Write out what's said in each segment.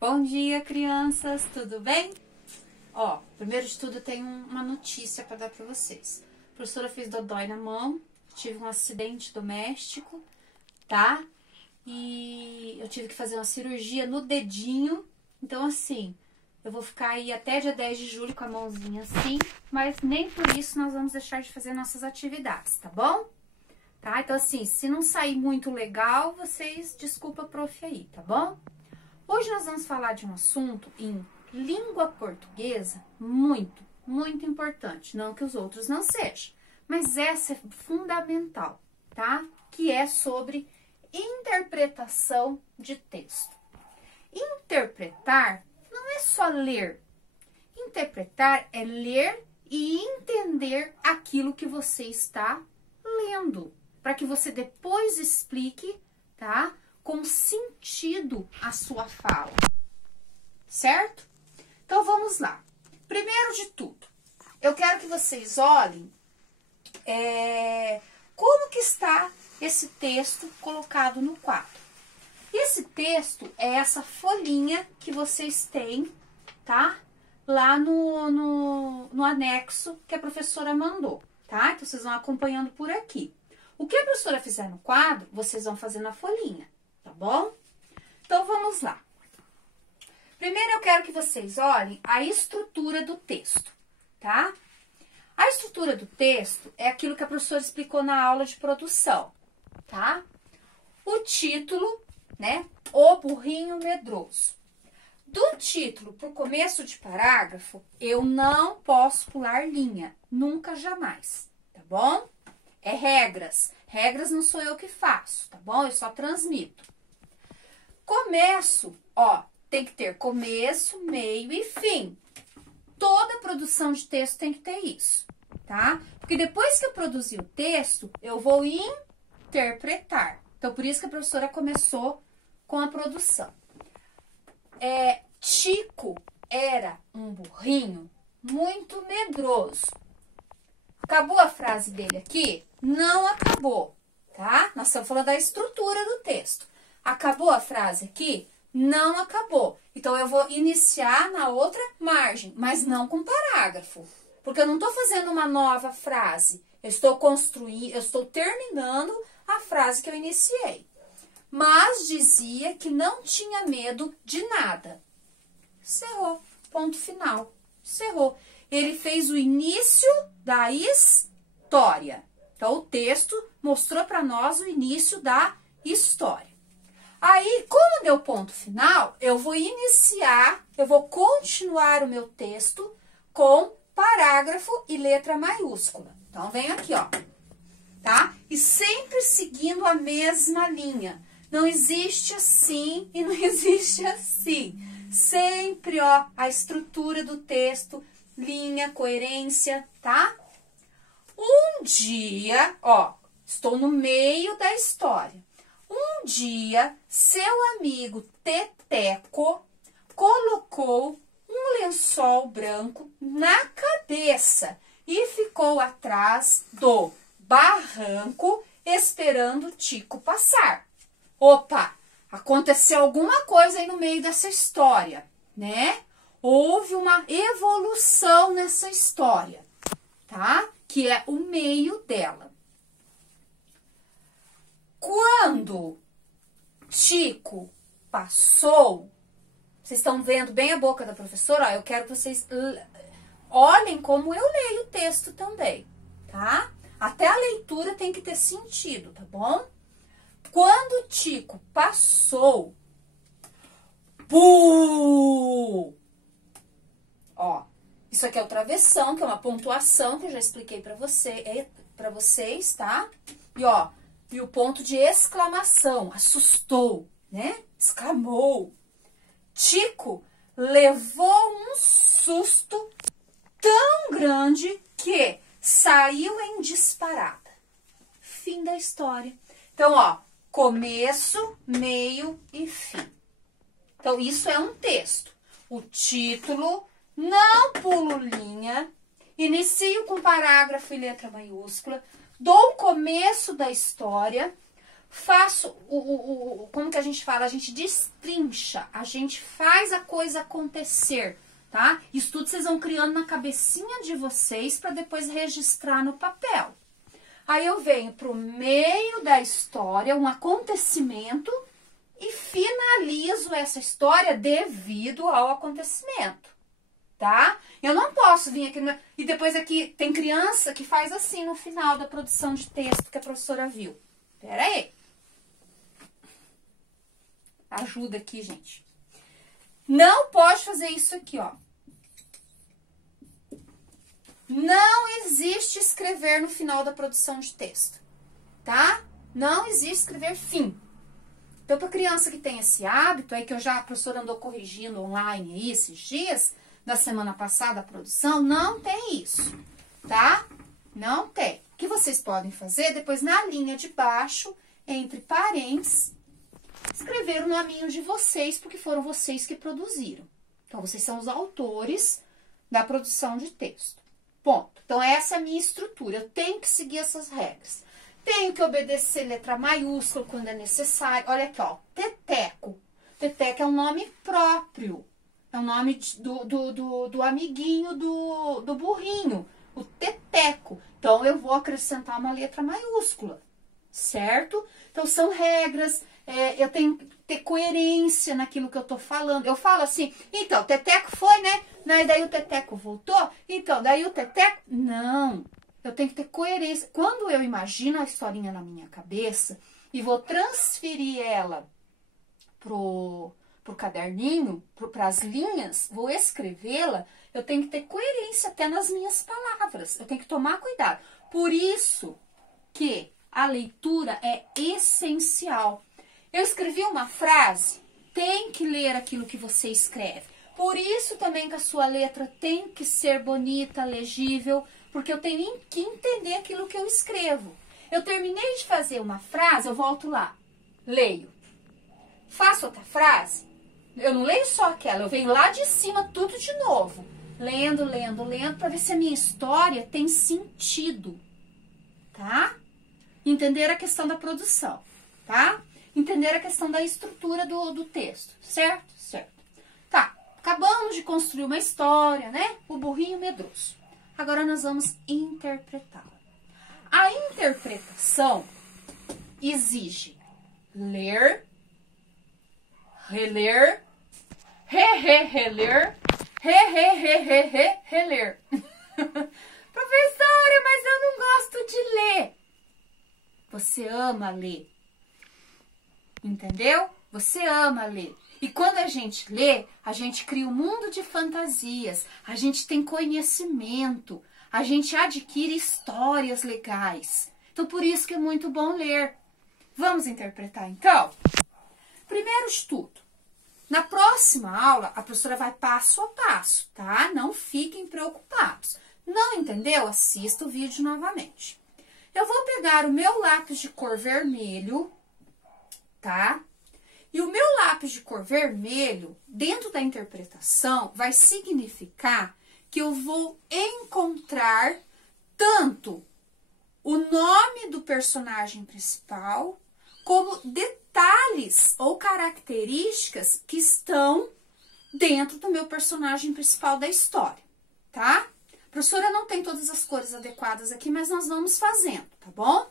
Bom dia, crianças, tudo bem? Ó, primeiro de tudo eu tenho uma notícia para dar para vocês. A professora fez dodói na mão, tive um acidente doméstico, tá? E eu tive que fazer uma cirurgia no dedinho. Então, assim, eu vou ficar aí até dia 10 de julho com a mãozinha assim, mas nem por isso nós vamos deixar de fazer nossas atividades, tá bom? Tá? Então, assim, se não sair muito legal, vocês desculpa, prof, aí, tá bom? Hoje nós vamos falar de um assunto em língua portuguesa muito importante. Não que os outros não sejam, mas essa é fundamental, tá? Que é sobre interpretação de texto. Interpretar não é só ler. Interpretar é ler e entender aquilo que você está lendo, para que você depois explique, tá? Com sentido a sua fala, certo? Então, vamos lá. Primeiro de tudo, eu quero que vocês olhem como que está esse texto colocado no quadro. Esse texto é essa folhinha que vocês têm, tá? Lá no anexo que a professora mandou, tá? Então, vocês vão acompanhando por aqui. O que a professora fizer no quadro, vocês vão fazer na folhinha. Tá bom? Então, vamos lá. Primeiro, eu quero que vocês olhem a estrutura do texto, tá? A estrutura do texto é aquilo que a professora explicou na aula de produção, tá? O título, né? O burrinho medroso. Do título para o começo de parágrafo, eu não posso pular linha, nunca, jamais, tá bom? É regras. Regras não sou eu que faço, tá bom? Eu só transmito. Começo, ó, tem que ter começo, meio e fim. Toda produção de texto tem que ter isso, tá? Porque depois que eu produzir o texto, eu vou interpretar. Então, por isso que a professora começou com a produção. Tico era um burrinho muito medroso. Acabou a frase dele aqui? Não acabou, tá? Nós estamos falando da estrutura do texto. Acabou a frase aqui? Não acabou. Então, eu vou iniciar na outra margem, mas não com parágrafo. Porque eu não estou fazendo uma nova frase. Eu estou terminando a frase que eu iniciei. Mas dizia que não tinha medo de nada. Cerrou. Ponto final. Cerrou. Ele fez o início da história. Então, o texto mostrou para nós o início da história. Aí, como deu ponto final, eu vou continuar o meu texto com parágrafo e letra maiúscula. Então, vem aqui, ó, tá? E sempre seguindo a mesma linha. Não existe assim e não existe assim. Sempre, ó, a estrutura do texto, linha, coerência, tá? Um dia, ó, estou no meio da história. Um dia, seu amigo Teteco colocou um lençol branco na cabeça e ficou atrás do barranco esperando Tico passar. Opa, aconteceu alguma coisa aí no meio dessa história, né? Houve uma evolução nessa história, tá? Que é o meio dela. Quando Tico passou, vocês estão vendo bem a boca da professora? Ó, eu quero que vocês olhem como eu leio o texto também, tá? Até a leitura tem que ter sentido, tá bom? Quando Tico passou, pu! Ó, isso aqui é o travessão, que é uma pontuação que eu já expliquei para vocês, tá? E ó, e o ponto de exclamação, assustou, né? Exclamou. Tico levou um susto tão grande que saiu em disparada. Fim da história. Então, ó, começo, meio e fim. Então, isso é um texto. O título, não pulo linha, inicio com parágrafo e letra maiúscula, dou o começo da história, faço como que a gente fala? A gente destrincha, a gente faz a coisa acontecer, tá? Isso tudo vocês vão criando na cabecinha de vocês para depois registrar no papel. Aí eu venho pro meio da história, um acontecimento, e finalizo essa história devido ao acontecimento, tá? Eu não posso vir aqui e depois aqui tem criança que faz assim no final da produção de texto que a professora viu. Pera aí. Ajuda aqui, gente. Não pode fazer isso aqui, ó. Não existe escrever no final da produção de texto, tá? Não existe escrever fim. Então, para criança que tem esse hábito, aí que a professora andou corrigindo online aí esses dias, da semana passada a produção, não tem isso, tá? Não tem. O que vocês podem fazer, depois na linha de baixo, entre parênteses, escrever o nominho de vocês, porque foram vocês que produziram. Então, vocês são os autores da produção de texto. Ponto. Então, essa é a minha estrutura. Eu tenho que seguir essas regras. Tenho que obedecer letra maiúscula quando é necessário. Olha aqui, ó. Teteco. Teteco é um nome próprio. É o nome do amiguinho do burrinho. O teteco. Então, eu vou acrescentar uma letra maiúscula. Certo? Então, são regras. Eu tenho que ter coerência naquilo que eu tô falando. Eu falo assim, então, teteco foi, né? Daí o teteco voltou, então, daí o teteco... Não, eu tenho que ter coerência. Quando eu imagino a historinha na minha cabeça e vou transferir ela pro caderninho, para as linhas, vou escrevê-la, eu tenho que ter coerência até nas minhas palavras. Eu tenho que tomar cuidado. Por isso que a leitura é essencial. Eu escrevi uma frase, tem que ler aquilo que você escreve. Por isso também que a sua letra tem que ser bonita, legível, porque eu tenho que entender aquilo que eu escrevo. Eu terminei de fazer uma frase, eu volto lá, leio. Faço outra frase, eu não leio só aquela, eu venho lá de cima tudo de novo. Lendo, lendo, lendo, para ver se a minha história tem sentido, tá? Entender a questão da produção, tá? Entender a questão da estrutura do texto, certo? Certo. Tá. Acabamos de construir uma história, né? O burrinho medroso. Agora nós vamos interpretá-la. A interpretação exige ler, reler, reler, reler. Professora, mas eu não gosto de ler. Você ama ler. Entendeu? Você ama ler. E quando a gente lê, a gente cria um mundo de fantasias, a gente tem conhecimento, a gente adquire histórias legais. Então, por isso que é muito bom ler. Vamos interpretar, então? Primeiro estudo. Na próxima aula, a professora vai passo a passo, tá? Não fiquem preocupados. Não entendeu? Assista o vídeo novamente. Eu vou pegar o meu lápis de cor vermelho, tá? E o meu lápis de cor vermelho, dentro da interpretação, vai significar que eu vou encontrar tanto o nome do personagem principal, como detalhes ou características que estão dentro do meu personagem principal da história, tá? A professora não tem todas as cores adequadas aqui, mas nós vamos fazendo, tá bom?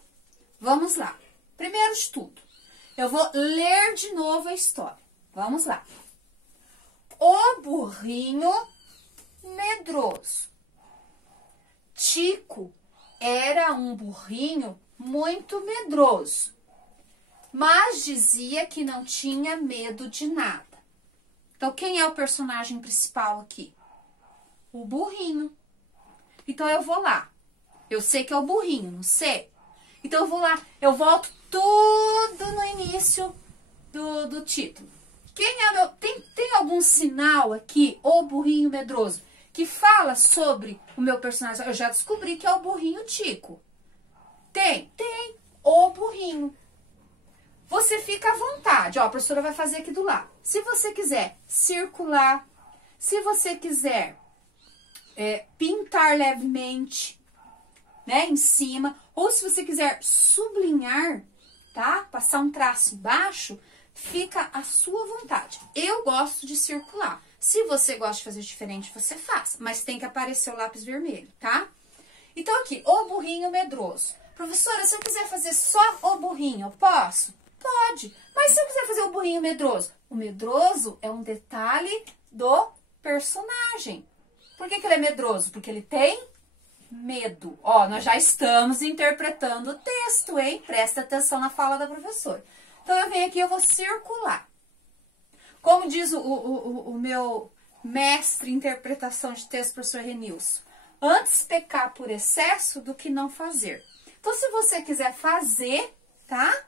Vamos lá. Primeiro estudo. Eu vou ler de novo a história. Vamos lá. O burrinho medroso. Tico era um burrinho muito medroso, mas dizia que não tinha medo de nada. Então, quem é o personagem principal aqui? O burrinho. Então, eu vou lá. Eu sei que é o burrinho, não sei? Então, eu vou lá. Eu volto tudo no início do título. Quem é meu... Tem algum sinal aqui, o burrinho medroso, que fala sobre o meu personagem? Eu já descobri que é o burrinho Tico. Tem o burrinho. Você fica à vontade. Ó, a professora vai fazer aqui do lado. Se você quiser circular, se você quiser pintar levemente, né, em cima, ou se você quiser sublinhar, tá? Passar um traço embaixo, fica à sua vontade. Eu gosto de circular. Se você gosta de fazer diferente, você faz. Mas tem que aparecer o lápis vermelho, tá? Então, aqui, o burrinho medroso. Professora, se eu quiser fazer só o burrinho, eu posso? Pode. Mas se eu quiser fazer o burrinho medroso? O medroso é um detalhe do personagem. Por que ele é medroso? Porque ele tem medo. Ó, nós já estamos interpretando o texto, hein? Presta atenção na fala da professora. Então, eu venho aqui e eu vou circular. Como diz o meu mestre em interpretação de texto, professor Renilson, antes pecar por excesso do que não fazer. Então, se você quiser fazer, tá?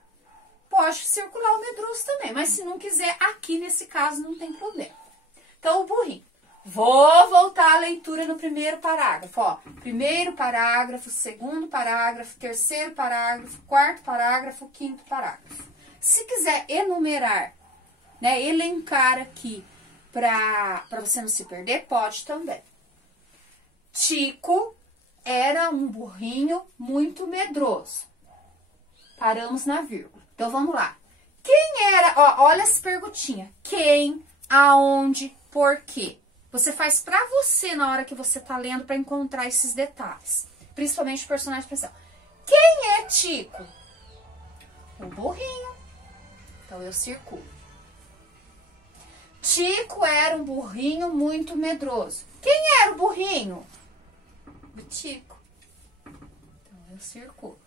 Pode circular o medroso também. Mas se não quiser, aqui nesse caso não tem problema. Então, o burrinho. Vou voltar à leitura no primeiro parágrafo. Ó, primeiro parágrafo, segundo parágrafo, terceiro parágrafo, quarto parágrafo, quinto parágrafo. Se quiser enumerar, né, elencar aqui para você não se perder, pode também. Tico era um burrinho muito medroso. Paramos na vírgula. Então, vamos lá. Quem era... Ó, olha as perguntinhas. Quem, aonde, por quê? Você faz pra você na hora que você tá lendo para encontrar esses detalhes. Principalmente o personagem principal. Quem é Tico? O burrinho. Então, eu circulo. Tico era um burrinho muito medroso. Quem era o burrinho? O Tico. Então, eu circulo.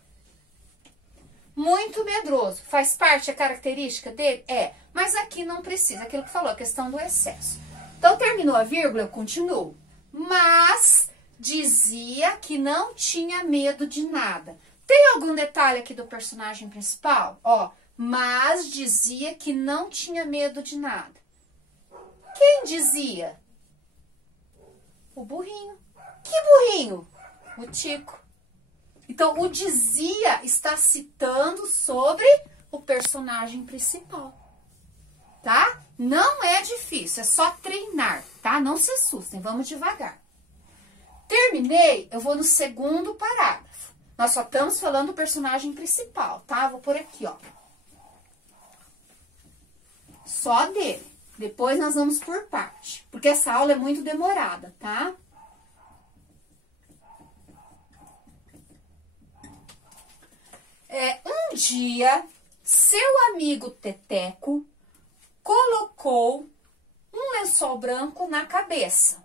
Muito medroso. Faz parte a característica dele? É. Mas aqui não precisa. Aquilo que falou, a questão do excesso. Então, terminou a vírgula, eu continuo. Mas dizia que não tinha medo de nada. Tem algum detalhe aqui do personagem principal? Ó, mas dizia que não tinha medo de nada. Quem dizia? O burrinho. Que burrinho? O Tico. Então, o dizia está citando sobre o personagem principal, tá? Não é difícil, é só treinar, tá? Não se assustem, vamos devagar. Terminei, eu vou no segundo parágrafo. Nós só estamos falando do personagem principal, tá? Vou por aqui, ó. Só dele. Depois nós vamos por parte, porque essa aula é muito demorada, tá? Um dia, seu amigo Teteco colocou um lençol branco na cabeça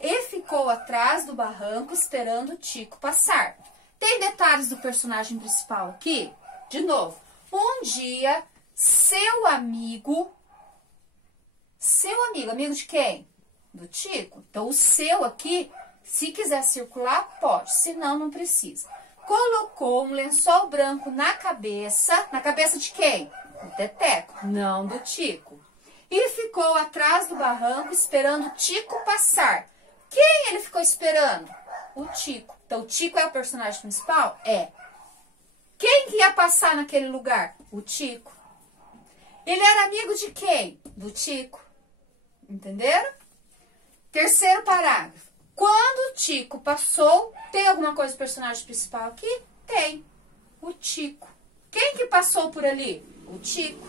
e ficou atrás do barranco esperando o Tico passar. Tem detalhes do personagem principal aqui? De novo, um dia, seu amigo amigo de quem? Do Tico. Então, o seu aqui, se quiser circular, pode, senão não precisa. Colocou um lençol branco na cabeça de quem? Do Teteco, não do Tico. E ficou atrás do barranco esperando o Tico passar. Quem ele ficou esperando? O Tico. Então, o Tico é o personagem principal? É. Quem que ia passar naquele lugar? O Tico. Ele era amigo de quem? Do Tico. Entenderam? Terceiro parágrafo. Quando o Tico passou, tem alguma coisa do personagem principal aqui? Tem. O Tico. Quem que passou por ali? O Tico.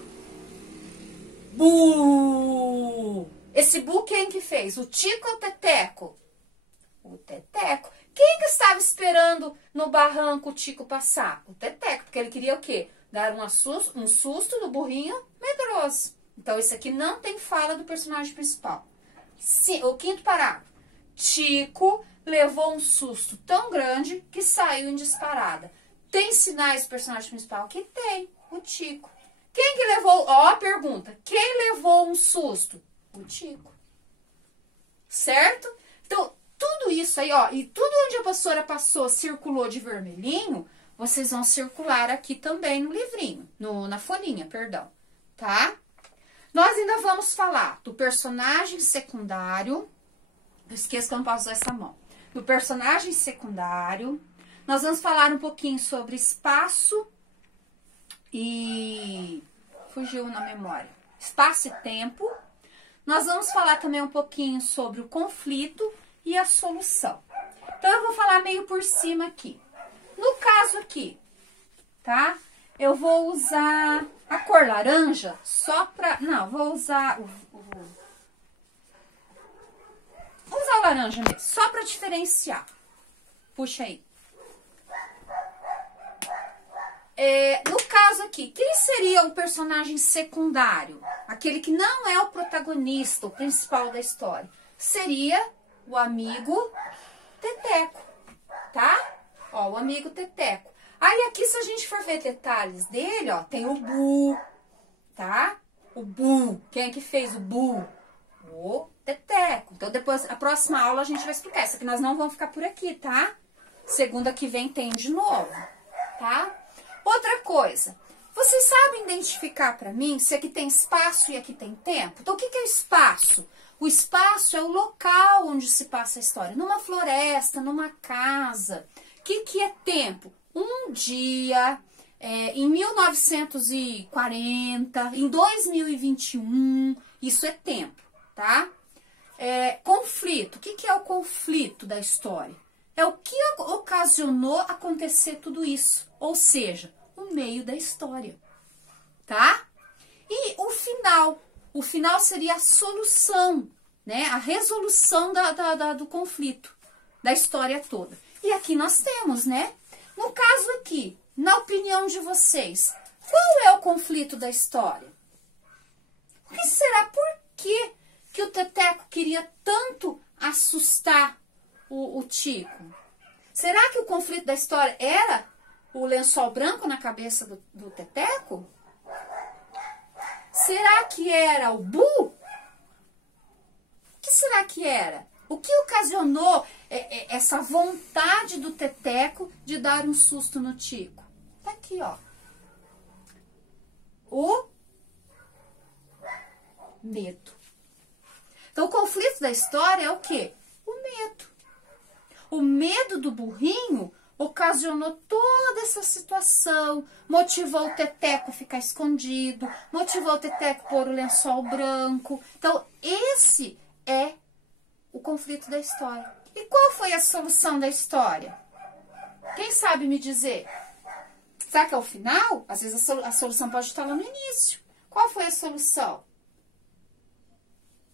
Bu! Esse bu quem que fez? O Tico ou o Teteco? O Teteco. Quem que estava esperando no barranco o Tico passar? O Teteco, porque ele queria o quê? Dar um susto no burrinho medroso. Então, isso aqui não tem fala do personagem principal. Sim, o quinto parágrafo. Tico levou um susto tão grande que saiu em disparada. Tem sinais do personagem principal? Que tem, o Tico. Quem que levou... Ó a pergunta. Quem levou um susto? O Tico. Certo? Então, tudo isso aí, ó, e tudo onde a professora passou, circulou de vermelhinho, vocês vão circular aqui também no livrinho, na folhinha, perdão, tá? Nós ainda vamos falar do personagem secundário, não esqueça que eu não posso usar essa mão, do personagem secundário, nós vamos falar um pouquinho sobre espaço e... fugiu na memória. Espaço e tempo. Nós vamos falar também um pouquinho sobre o conflito e a solução. Então, eu vou falar meio por cima aqui. No caso aqui, tá? eu vou usar a cor laranja só pra... Não, vou usar Vou usar o laranja mesmo, só pra diferenciar. Puxa aí. No caso aqui, quem seria o personagem secundário? Aquele que não é o protagonista, o principal da história. Seria o amigo Teteco, tá? Ó, o amigo Teteco. Aí aqui, se a gente for ver detalhes dele, ó, tem o Bu, tá? O Bu. Quem é que fez o Bu? O Teteco. Então, depois, a próxima aula a gente vai explicar. Essa aqui nós não vamos ficar por aqui, tá? Segunda que vem tem de novo, tá? Outra coisa, vocês sabem identificar para mim se aqui tem espaço e aqui tem tempo? Então, o que é o espaço? O espaço é o local onde se passa a história. Numa floresta, numa casa. O que é tempo? Um dia, em 1940, em 2021, isso é tempo, tá? Conflito. O que é o conflito da história? É o que ocasionou acontecer tudo isso. Ou seja, o meio da história, tá? E o final. O final seria a solução, né? A resolução do conflito, da história toda. E aqui nós temos, né? No caso aqui, na opinião de vocês, qual é o conflito da história? O que será? Por que o Teteco queria tanto assustar o Tico? Será que o conflito da história era o lençol branco na cabeça do Teteco? Será que era o Bu? O que será que era? O que ocasionou essa vontade do Teteco de dar um susto no Tico? Tá aqui, ó. O medo. Então, o conflito da história é o quê? O medo. O medo do burrinho ocasionou toda essa situação, motivou o Teteco a ficar escondido, motivou o Teteco a pôr o lençol branco. Então, esse é o conflito da história. E qual foi a solução da história? Quem sabe me dizer? Será que é o final? Às vezes a solução pode estar lá no início. Qual foi a solução?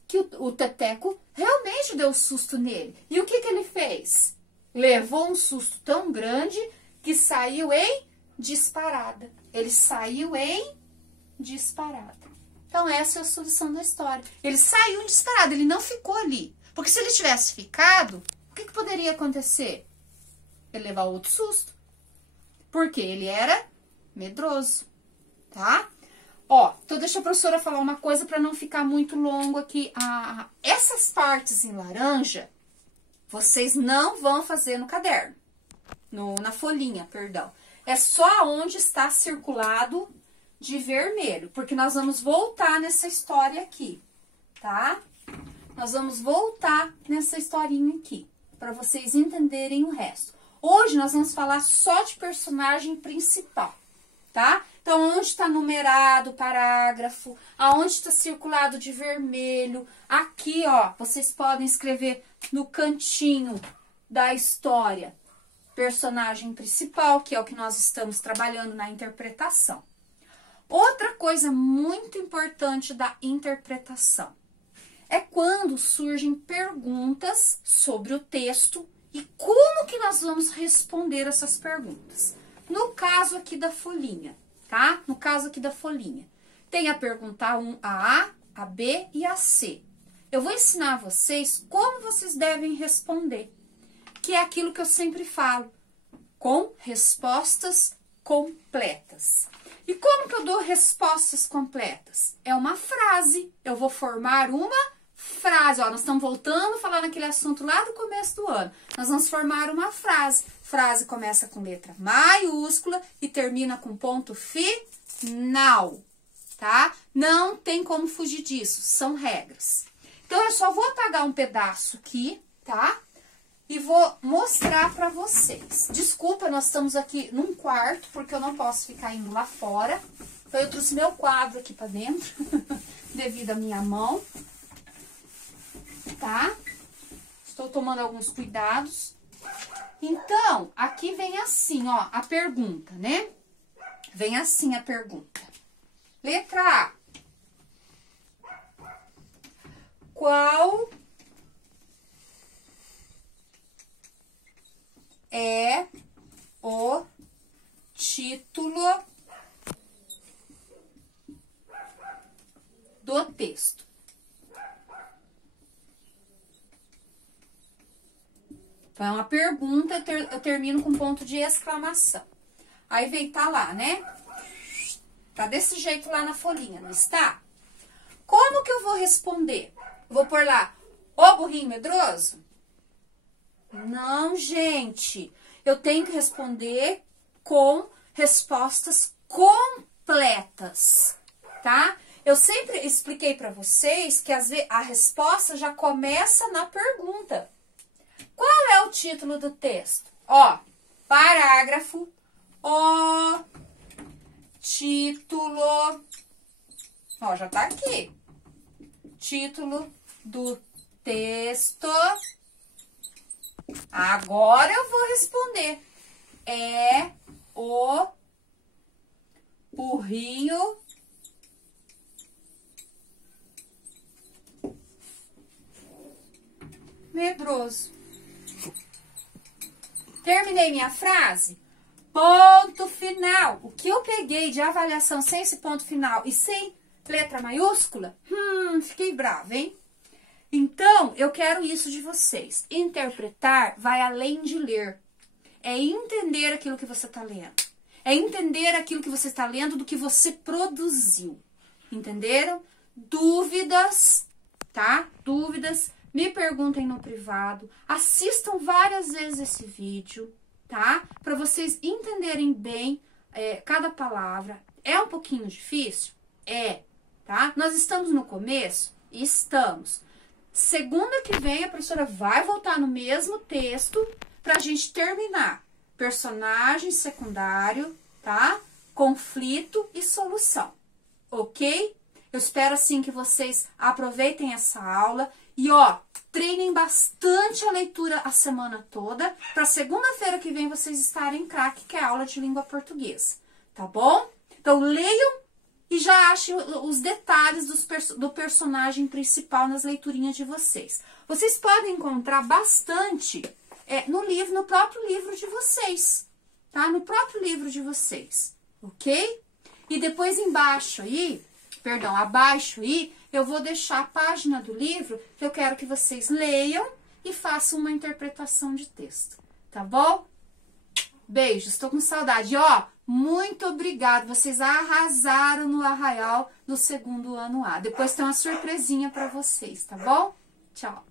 Que o Teteco realmente deu um susto nele. E o que ele fez? Levou um susto tão grande que saiu em disparada. Ele saiu em disparada. Então, essa é a solução da história. Ele saiu em disparada, ele não ficou ali. Porque se ele tivesse ficado, o que poderia acontecer? Ele levar outro susto. Porque ele era medroso, tá? Ó, então deixa a professora falar uma coisa para não ficar muito longo aqui. Essas partes em laranja, vocês não vão fazer no caderno, na folhinha, perdão. É só onde está circulado de vermelho, porque nós vamos voltar nessa história aqui, tá? Nós vamos voltar nessa historinha aqui, para vocês entenderem o resto. Hoje nós vamos falar só de personagem principal, tá? Então, onde está numerado o parágrafo, aonde está circulado de vermelho, aqui, ó, vocês podem escrever no cantinho da história, personagem principal, que é o que nós estamos trabalhando na interpretação. Outra coisa muito importante da interpretação é quando surgem perguntas sobre o texto e como que nós vamos responder essas perguntas. No caso aqui da folhinha, tá? No caso aqui da folhinha, tem a pergunta a B e a C. Eu vou ensinar vocês como vocês devem responder, que é aquilo que eu sempre falo, com respostas completas. E como que eu dou respostas completas? É uma frase. Eu vou formar uma frase. Ó, nós estamos voltando a falar naquele assunto lá do começo do ano. Nós vamos formar uma frase. Frase começa com letra maiúscula e termina com ponto final, tá? Não tem como fugir disso, são regras. Então, eu só vou apagar um pedaço aqui, tá? E vou mostrar pra vocês. Desculpa, nós estamos aqui num quarto, porque eu não posso ficar indo lá fora. Então, eu trouxe meu quadro aqui pra dentro, devido à minha mão, tá? Estou tomando alguns cuidados. Então, aqui vem assim, ó, a pergunta, né? Vem assim a pergunta. Letra A. Qual é o título do texto? Então, é uma pergunta, eu termino com ponto de exclamação. Aí vem, tá lá, né? Tá desse jeito lá na folhinha, não está? Como que eu vou responder? Vou pôr lá, ô burrinho medroso? Não, gente. Eu tenho que responder com respostas completas, tá? Eu sempre expliquei para vocês que às vezes a resposta já começa na pergunta. Qual é o título do texto? Ó, parágrafo, o título, ó, já tá aqui. Título do texto. Agora eu vou responder. É o burrinho medroso. Terminei minha frase? Ponto final. O que eu peguei de avaliação sem esse ponto final e sem letra maiúscula? Fiquei brava, hein? Então, eu quero isso de vocês. Interpretar vai além de ler. É entender aquilo que você está lendo. É entender aquilo que você está lendo do que você produziu. Entenderam? Dúvidas, tá? Dúvidas, me perguntem no privado. Assistam várias vezes esse vídeo, tá? Para vocês entenderem bem cada palavra. É um pouquinho difícil? É, tá? Nós estamos no começo? Estamos. Segunda que vem, a professora vai voltar no mesmo texto pra gente terminar. Personagem secundário, tá? Conflito e solução, ok? Eu espero, assim, que vocês aproveitem essa aula e, ó, treinem bastante a leitura a semana toda, pra segunda-feira que vem vocês estarem craque, que é a aula de língua portuguesa, tá bom? Então, leiam e já achem os detalhes do personagem principal nas leiturinhas de vocês. Vocês podem encontrar bastante no próprio livro de vocês, tá? No próprio livro de vocês, ok? E depois abaixo aí, eu vou deixar a página do livro que eu quero que vocês leiam e façam uma interpretação de texto, tá bom? Beijos, estou com saudade. Ó, muito obrigada, vocês arrasaram no Arraial do segundo ano A. Depois tem uma surpresinha para vocês, tá bom? Tchau.